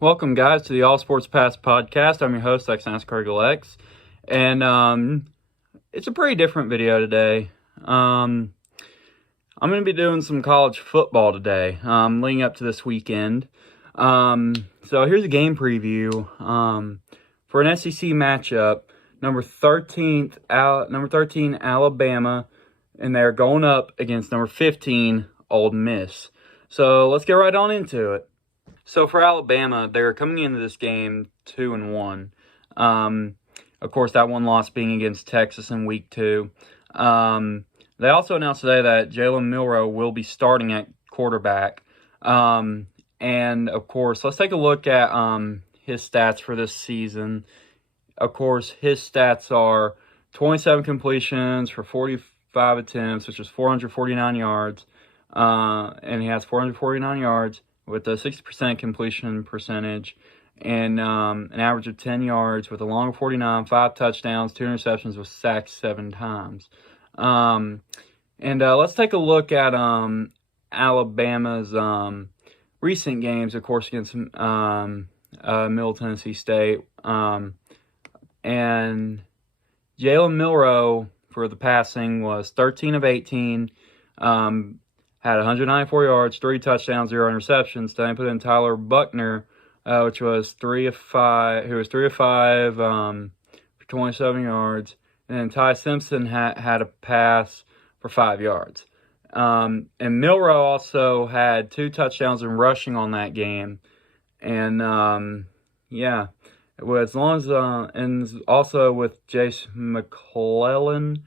Welcome, guys, to the All Sports Pass podcast. I'm your host, XNASCAR and it's a pretty different video today. I'm going to be doing some college football today, leading up to this weekend. So here's a game preview for an SEC matchup. Number 13 Alabama, and they're going up against number 15 Ole Miss. So let's get right on into it. So for Alabama, they're coming into this game 2-1. Of course, that one loss being against Texas in week 2. They also announced today that Jalen Milroe will be starting at quarterback. And of course, let's take a look at his stats for this season. Of course, his stats are 27 completions for 45 attempts, which is 449 yards. And he has 449 yards with a 60% completion percentage and an average of 10 yards with a long 49, 5 touchdowns, 2 interceptions, with sacked 7 times. Let's take a look at Alabama's recent games, of course, against Middle Tennessee State. And Jalen Milroe for the passing was 13 of 18. Had 194 yards, 3 touchdowns, 0 interceptions. Then I put in Tyler Buchner, which was 3 of 5. Who was 3 of 5 for 27 yards. And then Ty Simpson had a pass for 5 yards. And Milroe also had 2 touchdowns in rushing on that game. And as long as and also with Jace McClellan,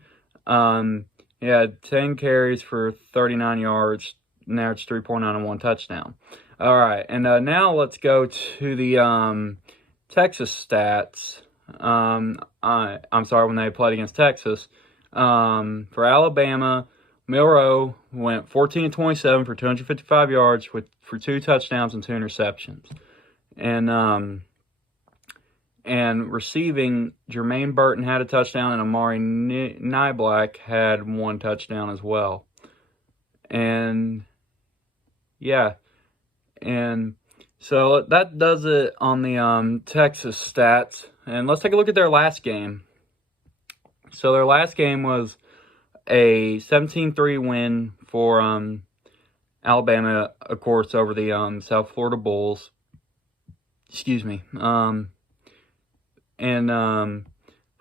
he had 10 carries for 39 yards, and averaged 3.9 and 1 touchdown. All right, and now let's go to the Texas stats. I'm sorry, when they played against Texas. For Alabama, Milroe went 14-27 for 255 yards for 2 touchdowns and 2 interceptions. And receiving, Jermaine Burton had a touchdown, and Amari Niblack had 1 touchdown as well. And so that does it on the Texas stats. And let's take a look at their last game. So their last game was a 17-3 win for Alabama, of course, over the South Florida Bulls. Excuse me.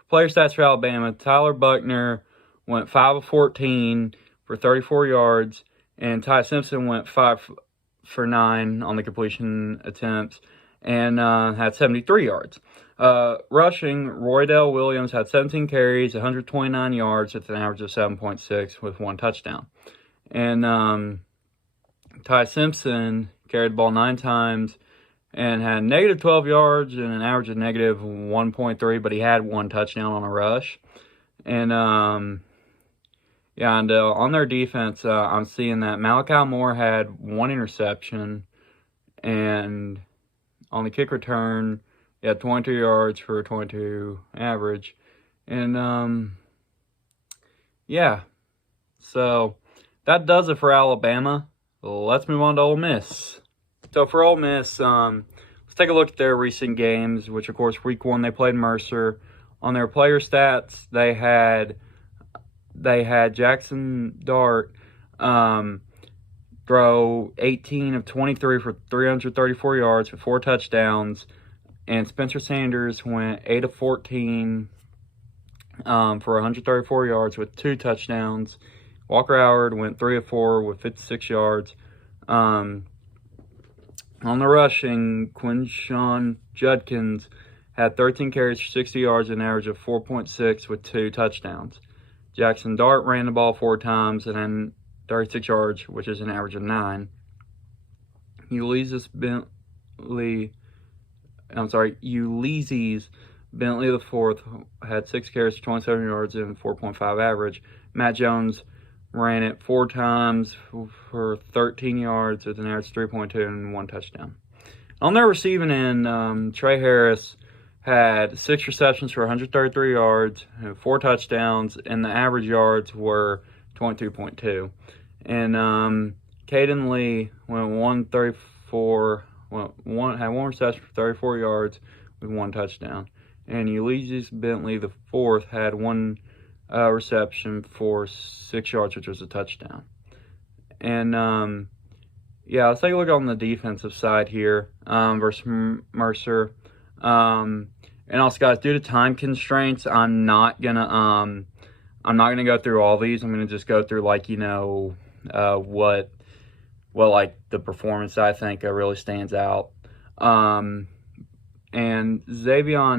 Player stats for Alabama, Tyler Buchner went 5 of 14 for 34 yards, and Ty Simpson went 5 for 9 on the completion attempts and had 73 yards. Rushing, Roydell Williams had 17 carries, 129 yards with an average of 7.6 with 1 touchdown. And Ty Simpson carried the ball 9 times and had negative 12 yards and an average of negative 1.3, but he had 1 touchdown on a rush. And on their defense, I'm seeing that Malachi Moore had 1 interception, and on the kick return, he had 22 yards for a 22 average. And so that does it for Alabama. Let's move on to Ole Miss. So for Ole Miss, let's take a look at their recent games, which, of course, week 1 they played Mercer. On their player stats, they had Jackson Dart throw 18 of 23 for 334 yards with 4 touchdowns, and Spencer Sanders went 8 of 14 for 134 yards with 2 touchdowns. Walker Howard went 3 of 4 with 56 yards. On the rushing, Quinshon Judkins had 13 carries for 60 yards and an average of 4.6 with 2 touchdowns. Jackson Dart ran the ball 4 times and had 36 yards, which is an average of 9. Ulysses Bentley IV had 6 carries for 27 yards and 4.5 average. Matt Jones ran it 4 times for 13 yards with an average of 3.2 and 1 touchdown. On their receiving end, Trey Harris had 6 receptions for 133 yards, 4 touchdowns, and the average yards were 22.2. And Caden Lee went 134 had one reception for 34 yards with one touchdown. And Ulysses Bentley the fourth had one reception for 6 yards, which was a touchdown. And yeah, let's take a look on the defensive side here versus Mercer. And also, guys, due to time constraints, I'm not gonna go through all these. I'm gonna just go through what like the performance I think really stands out. And Xavier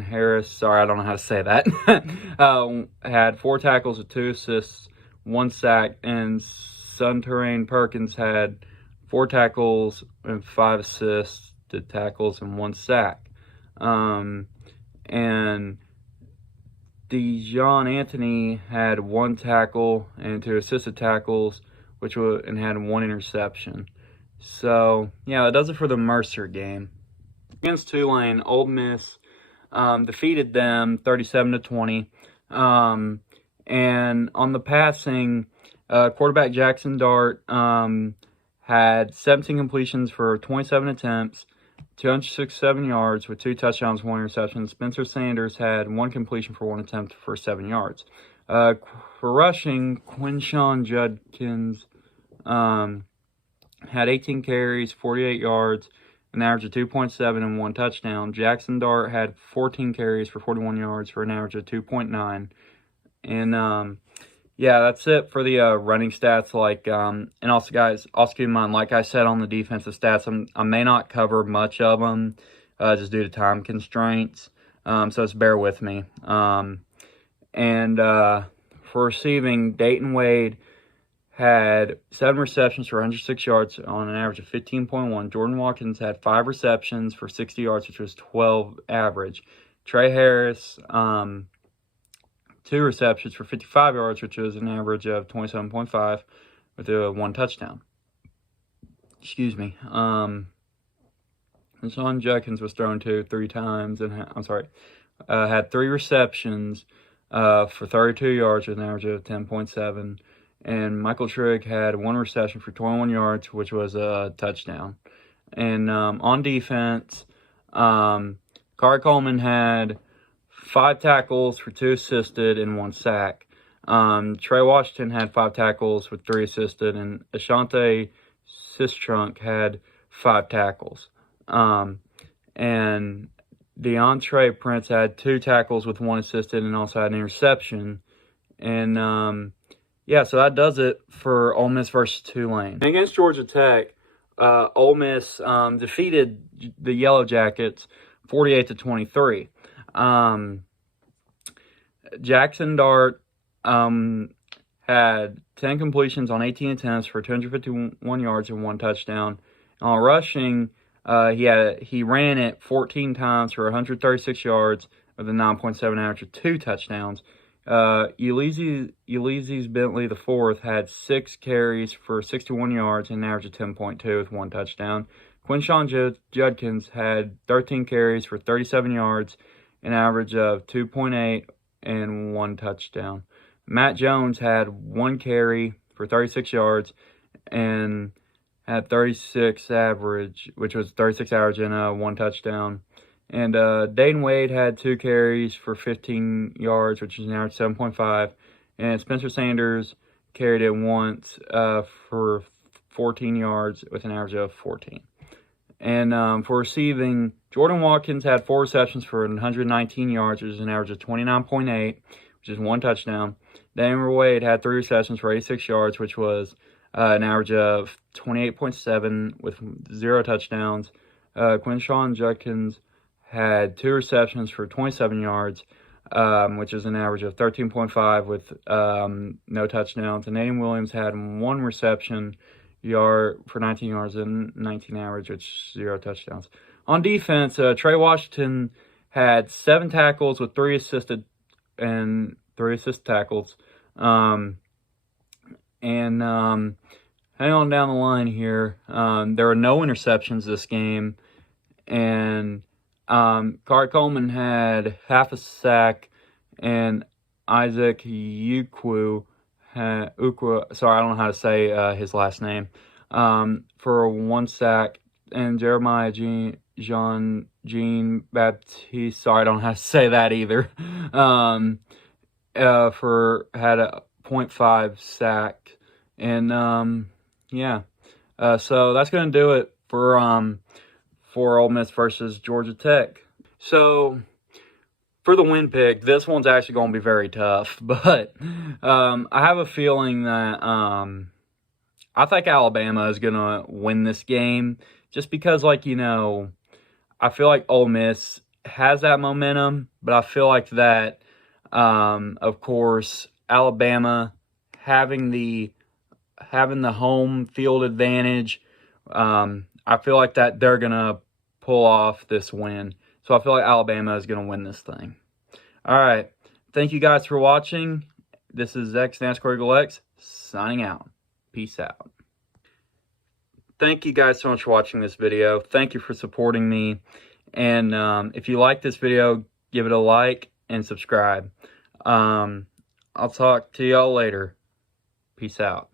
Harris, sorry, I don't know how to say that, had 4 tackles with 2 assists, 1 sack, and Sunterrain Perkins had 4 tackles and 5 assists to tackles and 1 sack. And Dijon Anthony had 1 tackle and 2 assisted tackles, and had 1 interception. So yeah, that does it for the Mercer game. Against Tulane, Ole Miss defeated them 37-20. And on the passing, quarterback Jackson Dart had 17 completions for 27 attempts, 267 yards with 2 touchdowns, 1 interception. Spencer Sanders had 1 completion for 1 attempt for 7 yards. For rushing, Quinshawn Judkins had 18 carries, 48 yards, an average of 2.7 and 1 touchdown. Jackson Dart had 14 carries for 41 yards for an average of 2.9. And yeah, that's it for the running stats. And also, guys, also keep in mind, like I said on the defensive stats, I may not cover much of them just due to time constraints. So just bear with me. For receiving, Dayton Wade had 7 receptions for 106 yards on an average of 15.1. Jordan Watkins had 5 receptions for 60 yards, which was 12 average. Trey Harris, 2 receptions for 55 yards, which was an average of 27.5 with 1 touchdown. Excuse me. Sean Judkins was thrown to 3 times and had 3 receptions for 32 yards with an average of 10.7. And Michael Trigg had 1 reception for 21 yards, which was a touchdown. And on defense, Kari Coleman had 5 tackles for 2 assisted and 1 sack. Trey Washington had 5 tackles with 3 assisted, and Ashante Sistrunk had 5 tackles. And DeAndre Prince had 2 tackles with 1 assisted and also had an interception. And yeah, so that does it for Ole Miss versus Tulane. Against Georgia Tech, Ole Miss defeated the Yellow Jackets 48-23. Jackson Dart had 10 completions on 18 attempts for 251 yards and 1 touchdown. On rushing, he ran it 14 times for 136 yards with a 9.7 average with 2 touchdowns. Ulysses Bentley the fourth had 6 carries for 61 yards and an average of 10.2 with 1 touchdown. Quinshawn Judkins had 13 carries for 37 yards, an average of 2.8 and 1 touchdown. Matt Jones had 1 carry for 36 yards and had 36 average, which was 36 average and 1 touchdown. And Dayton Wade had 2 carries for 15 yards, which is an average 7.5. And Spencer Sanders carried it once for 14 yards with an average of 14. And for receiving, Jordan Watkins had 4 receptions for 119 yards, which is an average of 29.8, which is 1 touchdown. Dayton Wade had 3 receptions for 86 yards, which was an average of 28.7 with 0 touchdowns. Quinshawn Judkins had 2 receptions for 27 yards, which is an average of 13.5 with no touchdowns. And Aiden Williams had 1 reception for 19 yards and 19 average, which is 0 touchdowns. On defense, Trey Washington had 7 tackles with 3 assisted tackles. Hang on down the line here. There were no interceptions this game, and Kari Coleman had half a sack, and Isaac Ukwu, sorry, I don't know how to say his last name, for 1 sack, and Jeremiah Jean Baptiste, sorry, I don't know how to say that either, had a .5 sack. And yeah, so that's gonna do it for Ole Miss versus Georgia Tech. So for the win pick, this one's actually going to be very tough, but I have a feeling that I think Alabama is going to win this game, just because, like, you know, I feel like Ole Miss has that momentum, but I feel like that, of course, Alabama having the home field advantage, I feel like that they're going to pull off this win. So I feel like Alabama is going to win this thing. All right. Thank you guys for watching. This is X NASCAR Eagle X signing out. Peace out. Thank you guys so much for watching this video. Thank you for supporting me. And if you like this video, give it a like and subscribe. I'll talk to y'all later. Peace out.